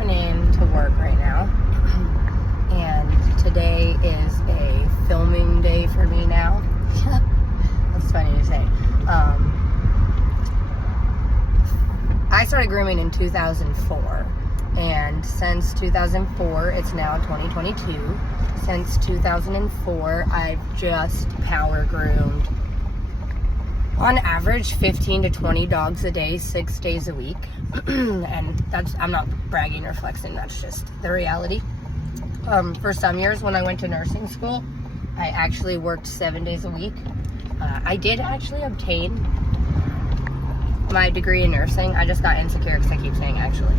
driving in to work right now, and today is a filming day for me now. That's funny to say. I started grooming in 2004, and since 2004, it's now 2022. Since 2004, I've just power groomed on average 15 to 20 dogs a day, 6 days a week. And that's, I'm not bragging or flexing, that's just the reality. For some years when I went to nursing school, I actually worked 7 days a week. I did actually obtain my degree in nursing. I just got insecure because I keep saying actually.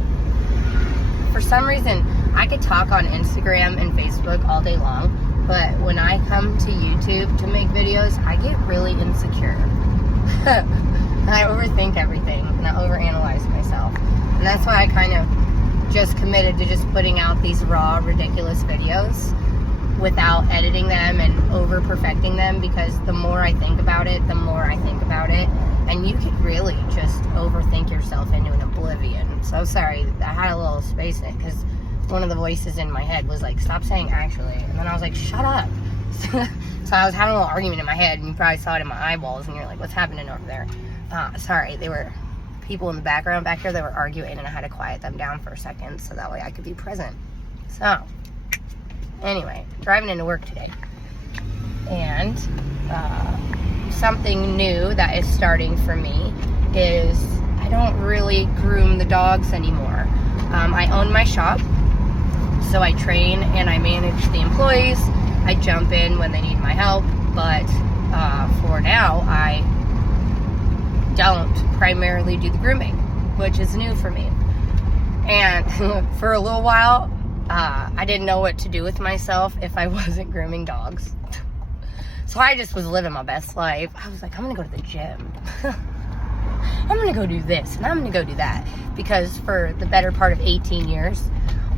For some reason, I could talk on Instagram and Facebook all day long, but when I come to YouTube to make videos, I get really insecure. I overthink everything, and I overanalyze myself. And that's why I kind of just committed to just putting out these raw, ridiculous videos without editing them and over-perfecting them, because the more I think about it, the more I think about it. And you could really just overthink yourself into an oblivion. So sorry, I had a little space in it, because one of the voices in my head was like, stop saying actually. And then I was like, shut up. So I was having a little argument in my head, and you probably saw it in my eyeballs, and you're like, what's happening over there? Sorry, they were people in the background back here that were arguing, and I had to quiet them down for a second so that way I could be present. So, anyway, driving into work today. And something new that is starting for me is I don't really groom the dogs anymore. I own my shop, so I train and I manage the employees. I jump in when they need my help, but for now, I don't primarily do the grooming, which is new for me. And for a little while, I didn't know what to do with myself if I wasn't grooming dogs. So I just was living my best life. I was like, I'm gonna go to the gym. I'm gonna go do this, and I'm gonna go do that. Because for the better part of 18 years,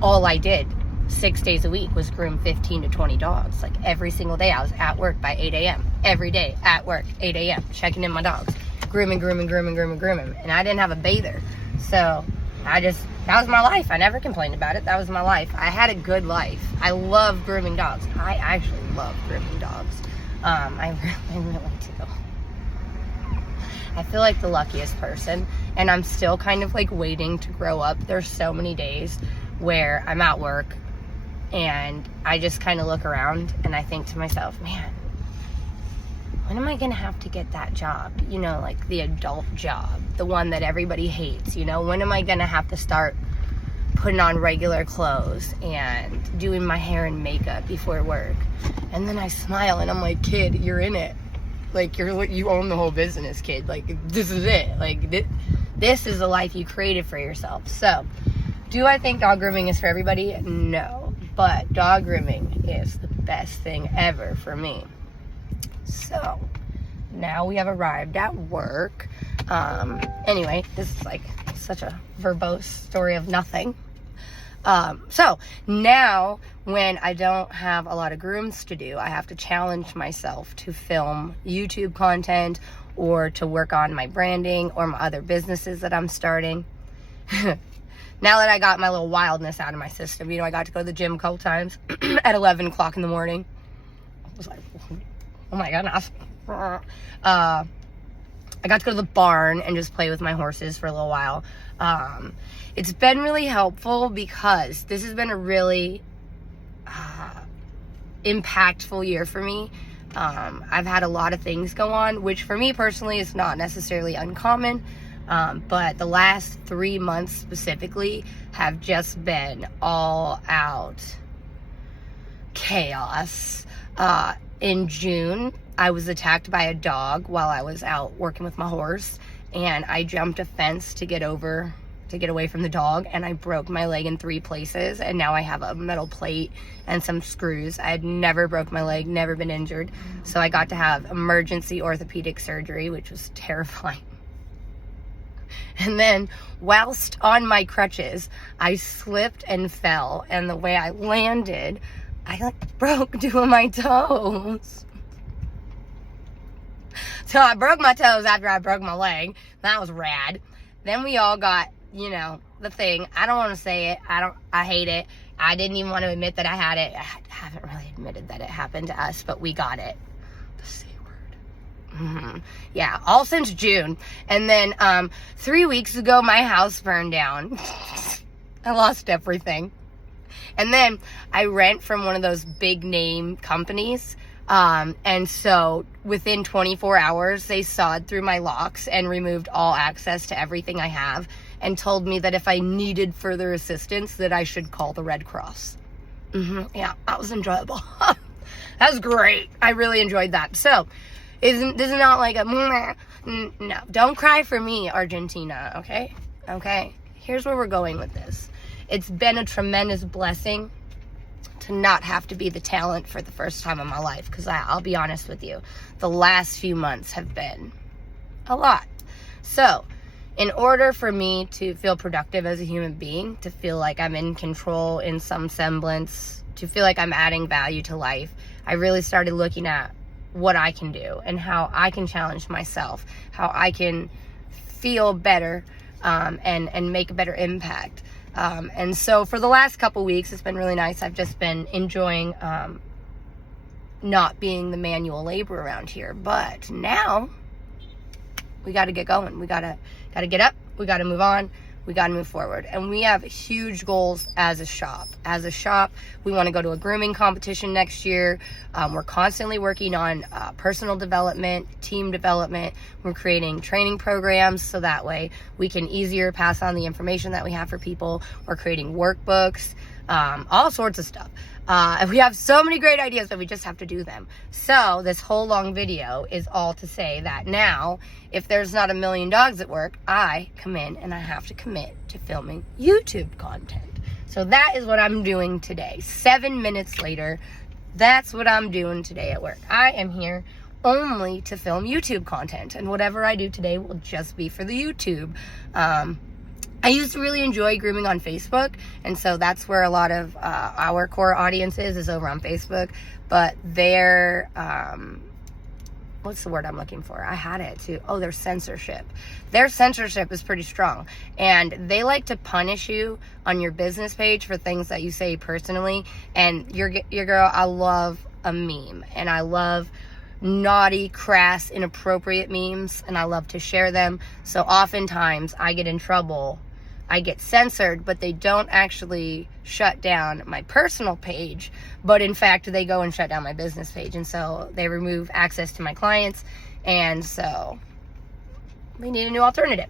all I did 6 days a week was groom 15 to 20 dogs. Like every single day I was at work by 8 a.m. Every day at work, 8 a.m. checking in my dogs. Grooming. And I didn't have a bather. So that was my life. I never complained about it. That was my life. I had a good life. I love grooming dogs. I actually love grooming dogs. I really do. I feel like the luckiest person, and I'm still kind of like waiting to grow up. There's so many days where I'm at work and I just kind of look around and I think to myself, man, when am I gonna have to get that job? You know, like the adult job, the one that everybody hates, you know? When am I gonna have to start putting on regular clothes and doing my hair and makeup before work? And then I smile and I'm like, kid, you're in it. Like, you own the whole business, kid. Like, this is it. Like, this is the life you created for yourself. So, do I think dog grooming is for everybody? No. But dog grooming is the best thing ever for me. So, now we have arrived at work. Anyway, this is like such a verbose story of nothing. So now when I don't have a lot of grooms to do, I have to challenge myself to film YouTube content or to work on my branding or my other businesses that I'm starting. Now that I got my little wildness out of my system, you know, I got to go to the gym a couple times at 11 o'clock in the morning. I was like, oh my goodness. I got to go to the barn and just play with my horses for a little while. It's been really helpful because this has been a really impactful year for me. I've had a lot of things go on, which for me personally is not necessarily uncommon, but the last 3 months specifically have just been all out chaos. In June, I was attacked by a dog while I was out working with my horse, and I jumped a fence to get away from the dog, and I broke my leg in 3 places, and now I have a metal plate and some screws. I had never broke my leg, never been injured, so I got to have emergency orthopedic surgery, which was terrifying. And then, whilst on my crutches, I slipped and fell, and the way I landed, I broke 2 of my toes. So I broke my toes after I broke my leg. That was rad. Then we all got you know, the thing. I don't want to say it. I hate it. I didn't even want to admit that I had it. I haven't really admitted that it happened to us, but we got it. The C word. Yeah, all since June. And then 3 weeks ago, my house burned down. I lost everything. And then I rent from one of those big name companies. And so within 24 hours, they sawed through my locks and removed all access to everything I have and told me that if I needed further assistance, that I should call the Red Cross. Yeah, that was enjoyable. That was great. I really enjoyed that. So, this is not like a, no, don't cry for me, Argentina, okay? Okay, here's where we're going with this. It's been a tremendous blessing to not have to be the talent for the first time in my life, because I'll be honest with you, the last few months have been a lot. So, in order for me to feel productive as a human being, to feel like I'm in control in some semblance, to feel like I'm adding value to life, I really started looking at what I can do and how I can challenge myself, how I can feel better and make a better impact. And so for the last couple weeks, it's been really nice. I've just been enjoying not being the manual labor around here. But now we got to get going. We got to get up. We got to move on. We got to move forward. And we have huge goals as a shop. As a shop, we want to go to a grooming competition next year. We're constantly working on personal development, team development. We're creating training programs so that way we can easier pass on the information that we have for people. We're creating workbooks, all sorts of stuff. We have so many great ideas, but we just have to do them. So this whole long video is all to say that now, if there's not 1 million dogs at work, I come in and I have to commit to filming YouTube content. So that is what I'm doing today. 7 minutes later, that's what I'm doing today at work. I am here only to film YouTube content, and whatever I do today will just be for the YouTube. I used to really enjoy grooming on Facebook, and so that's where a lot of our core audience is over on Facebook. But their, what's the word I'm looking for? I had it too. Oh, their censorship. Their censorship is pretty strong, and they like to punish you on your business page for things that you say personally. And your girl, I love a meme, and I love naughty, crass, inappropriate memes, and I love to share them. So oftentimes I get in trouble. I get censored, but they don't actually shut down my personal page, but in fact they go and shut down my business page, and so they remove access to my clients, and so we need a new alternative.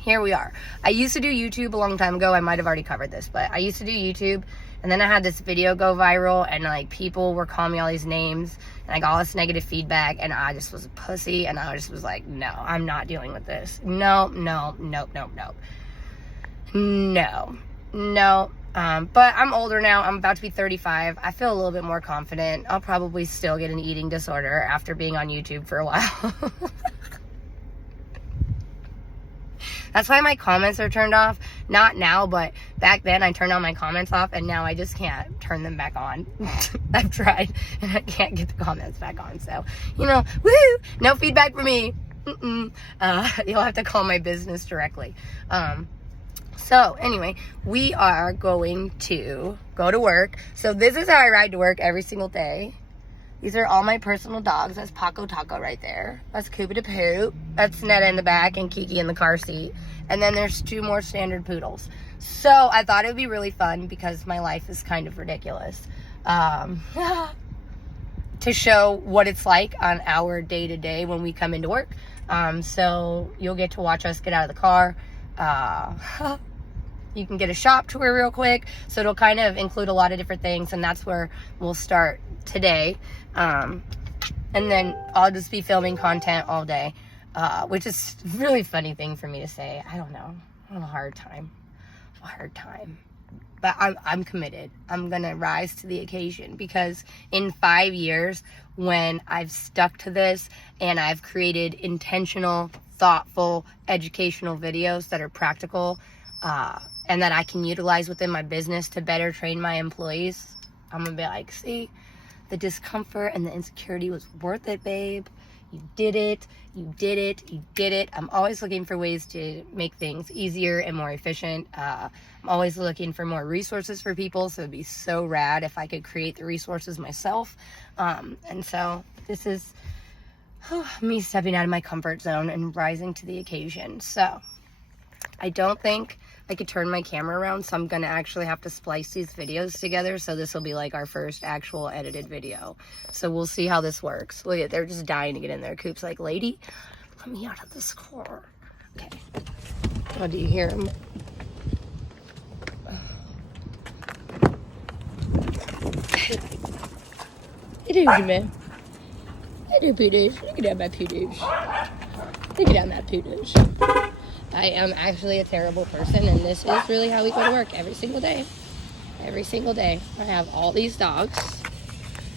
Here we are. I used to do YouTube a long time ago. I might have already covered this, but I used to do YouTube, and then I had this video go viral, and like people were calling me all these names, and I got all this negative feedback, and I just was a pussy, and I just was like, no, I'm not dealing with this. No. But I'm older now. I'm about to be 35. I feel a little bit more confident. I'll probably still get an eating disorder after being on YouTube for a while. That's why my comments are turned off. Not now, but back then I turned all my comments off, and now I just can't turn them back on. I've tried, and I can't get the comments back on. So, you know, woohoo! No feedback for me. You'll have to call my business directly. So anyway, we are going to go to work. So this is how I ride to work every single day. These are all my personal dogs. That's Paco Taco right there. That's Koopa de Poop. That's Netta in the back and Kiki in the car seat. And then there's 2 more standard poodles. So I thought it would be really fun, because my life is kind of ridiculous, to show what it's like on our day-to-day when we come into work. So you'll get to watch us get out of the car. You can get a shop tour real quick. So it'll kind of include a lot of different things, and that's where we'll start today. And then I'll just be filming content all day, which is a really funny thing for me to say. I don't know. I have a hard time. But I'm committed. I'm going to rise to the occasion, because in 5 years, when I've stuck to this and I've created intentional, thoughtful, educational videos that are practical, and that I can utilize within my business to better train my employees, I'm going to be like, see, the discomfort and the insecurity was worth it, babe. You did it. You did it. You did it. I'm always looking for ways to make things easier and more efficient. I'm always looking for more resources for people. So it'd be so rad if I could create the resources myself. And so this is me stepping out of my comfort zone and rising to the occasion. So I don't think I could turn my camera around, so I'm gonna actually have to splice these videos together. So this will be like our first actual edited video. So we'll see how this works. Look at, they're just dying to get in there. Coop's like, lady, let me out of this car. Okay. Oh, do you hear him? It is, man. I do poo-douche. Look at my poo-douche. Look at my poo-douche. I am actually a terrible person, and this is really how we go to work every single day. Every single day. I have all these dogs,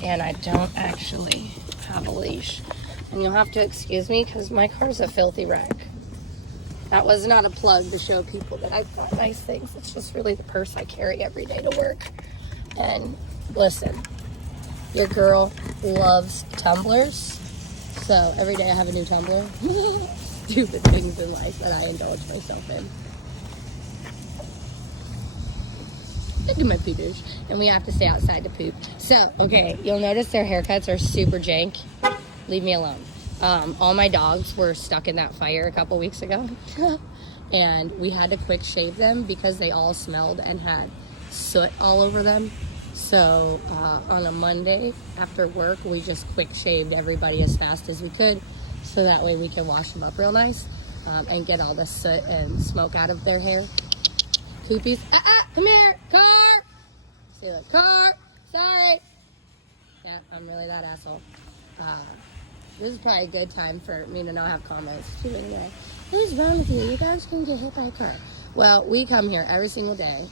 and I don't actually have a leash. And you'll have to excuse me because my car's a filthy wreck. That was not a plug to show people that I've got nice things. It's just really the purse I carry every day to work. And listen, your girl loves tumblers. So every day I have a new tumbler. Stupid things in life that I indulge myself in. Look at my poo-douche. And we have to stay outside to poop. So, okay, you'll notice their haircuts are super jank. Leave me alone. All my dogs were stuck in that fire a couple weeks ago. And we had to quick shave them because they all smelled and had soot all over them. So on a Monday after work, we just quick shaved everybody as fast as we could. So that way we can wash them up real nice and get all the soot and smoke out of their hair. Coopies, come here, car! See the car, sorry. Yeah, I'm really that asshole. This is probably a good time for me to not have comments too anyway. What's wrong with you? You guys can get hit by a car. Well, we come here every single day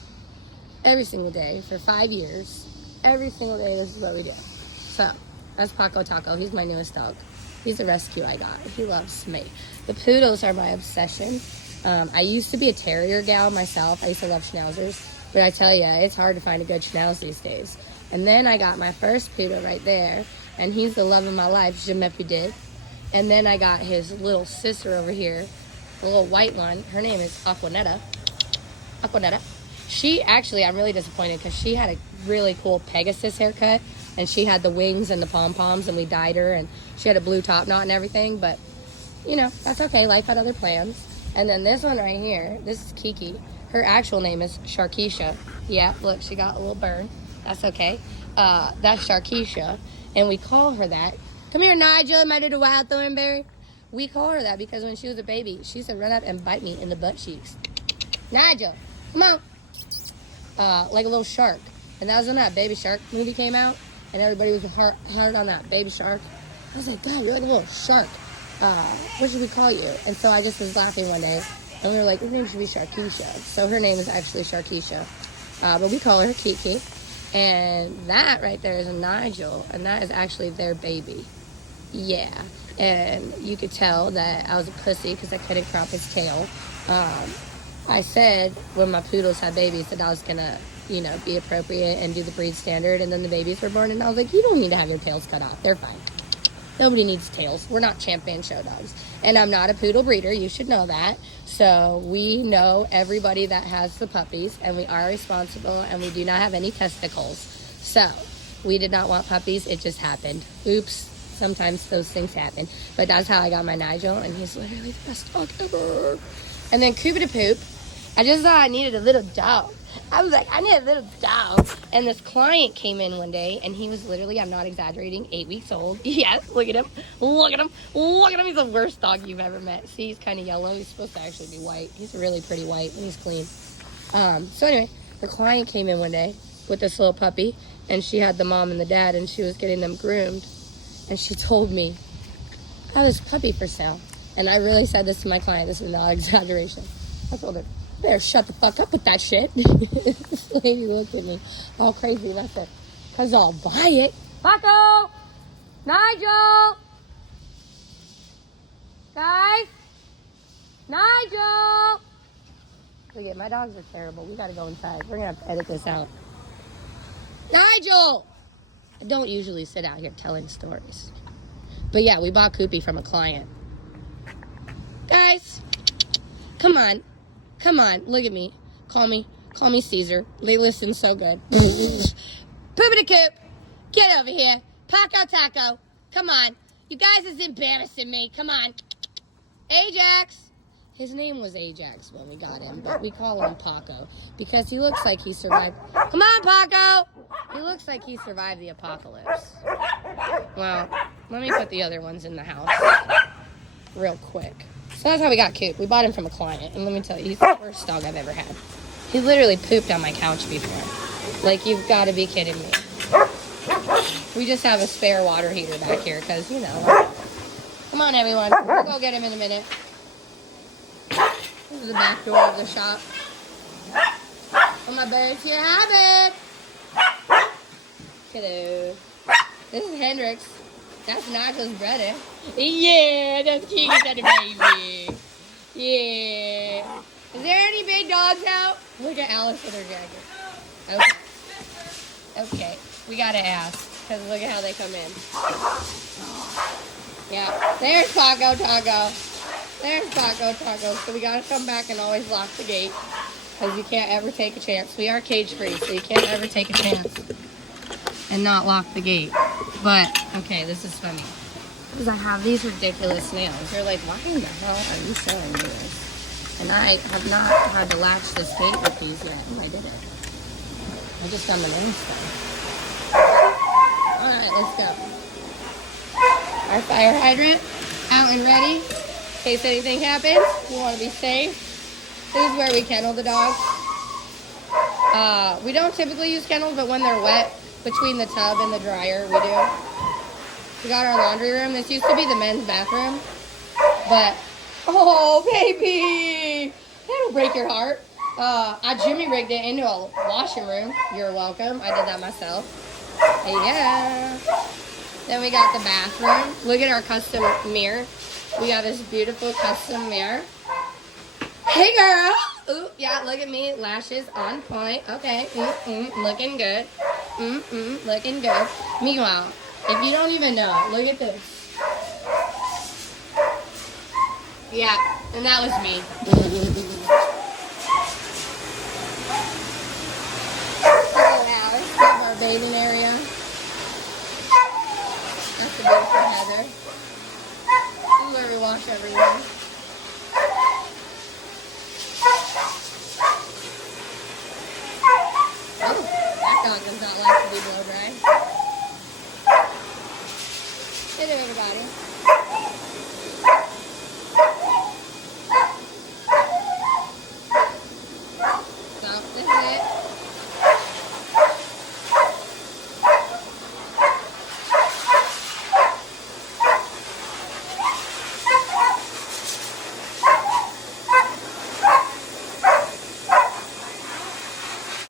for 5 years. Every single day, this is what we do. So, that's Paco Taco. He's my newest dog. He's a rescue I got. He loves me. The poodles are my obsession. I used to be a terrier gal myself. I used to love schnauzers. But I tell you, it's hard to find a good schnauz these days. And then I got my first poodle right there. And he's the love of my life, je me did. And then I got his little sister over here, the little white one. Her name is Aquanetta. She actually, I'm really disappointed because she had a really cool Pegasus haircut. And she had the wings and the pom-poms, and we dyed her, and she had a blue top knot and everything, but, you know, that's okay. Life had other plans. And then this one right here, this is Kiki. Her actual name is Sharkeisha. Yeah, look, she got a little burn. That's okay. That's Sharkeisha, and we call her that. Come here, Nigel, my little wild thornberry. We call her that because when she was a baby, she used to run up and bite me in the butt cheeks. Nigel, come on. Like a little shark. And that was when that Baby Shark movie came out. And everybody was hard on that baby shark. I was like, God, you're like a little shark. What should we call you? And so I just was laughing one day. And we were like, her name should be Sharkeisha. So her name is actually Sharkeisha. But we call her Kiki. And that right there is a Nigel. And that is actually their baby. Yeah. And you could tell that I was a pussy because I couldn't crop his tail. I said when my poodles had babies that I was going to, you know, be appropriate and do the breed standard. And then the babies were born, and I was like, you don't need to have your tails cut off. They're fine. Nobody needs tails. We're not champion show dogs. And I'm not a poodle breeder. You should know that. So we know everybody that has the puppies, and we are responsible, and we do not have any testicles. So we did not want puppies. It just happened. Oops. Sometimes those things happen. But that's how I got my Nigel, and he's literally the best dog ever. And then Poop, I just thought I needed a little dog. I was like, I need a little dog. And this client came in one day, and he was literally, I'm not exaggerating, 8 weeks old. Yes, look at him. Look at him. Look at him. He's the worst dog you've ever met. See, he's kind of yellow. He's supposed to actually be white. He's really pretty white when he's clean. So anyway, the client came in one day with this little puppy, and she had the mom and the dad, and she was getting them groomed. And she told me, I have this puppy for sale. And I really said this to my client. This is not exaggeration. I told her, better shut the fuck up with that shit. This lady looked at me all crazy, and I said, because I'll buy it. Paco! Nigel! Guys! Nigel! Look at, my dogs are terrible. We gotta go inside. We're gonna have to edit this out. Nigel! I don't usually sit out here telling stories. But yeah, we bought Koopy from a client. Guys, come on. Come on, look at me. Call me Caesar. They listen so good. Poopity Coop, get over here. Paco Taco, come on. You guys is embarrassing me. Come on. Ajax. His name was Ajax when we got him, but we call him Paco because he looks like he survived. Come on, Paco. He looks like he survived the apocalypse. Well, let me put the other ones in the house real quick. So that's how we got Coop. We bought him from a client, and let me tell you, he's the worst dog I've ever had. He literally pooped on my couch before. Like, you've got to be kidding me. We just have a spare water heater back here because, you know. Come on, everyone. We'll go get him in a minute. This is the back door of the shop. Oh, my bird's here. Hi, babe. Hello. This is Hendrix. That's Nacho's brother. Yeah, that's Keegan's other baby. Yeah. Is there any big dogs out? Look at Alice with her jacket. Okay. Okay. We gotta ask. Because look at how they come in. Yeah. There's Paco Taco. There's Paco Taco. So we gotta come back and always lock the gate. Because you can't ever take a chance. We are cage free, so you can't ever take a chance and not lock the gate. But, okay, this is funny. Because I have these ridiculous nails. They're like, why in the hell are you selling these? And I have not had to latch this gate with these yet. And I did it. I just done the main stuff. Alright, let's go. Our fire hydrant out and ready. In case anything happens, we want to be safe. This is where we kennel the dogs. We don't typically use kennels, but when they're wet, between the tub and the dryer, we do. We got our laundry room. This used to be the men's bathroom. But, oh, baby! That'll break your heart. I Jimmy rigged it into a washing room. You're welcome. I did that myself. Yeah. Then we got the bathroom. Look at our custom mirror. We got this beautiful custom mirror. Hey, girl! Ooh, yeah, look at me. Lashes on point. Okay. Looking good. Looking good. Meanwhile, if you don't even know, look at this. Yeah, and that was me. That's our bathing area. That's the beautiful Heather. This is where we wash everyone. Oh, that dog does not like to be blow dry. Hello, everybody. So, this is it.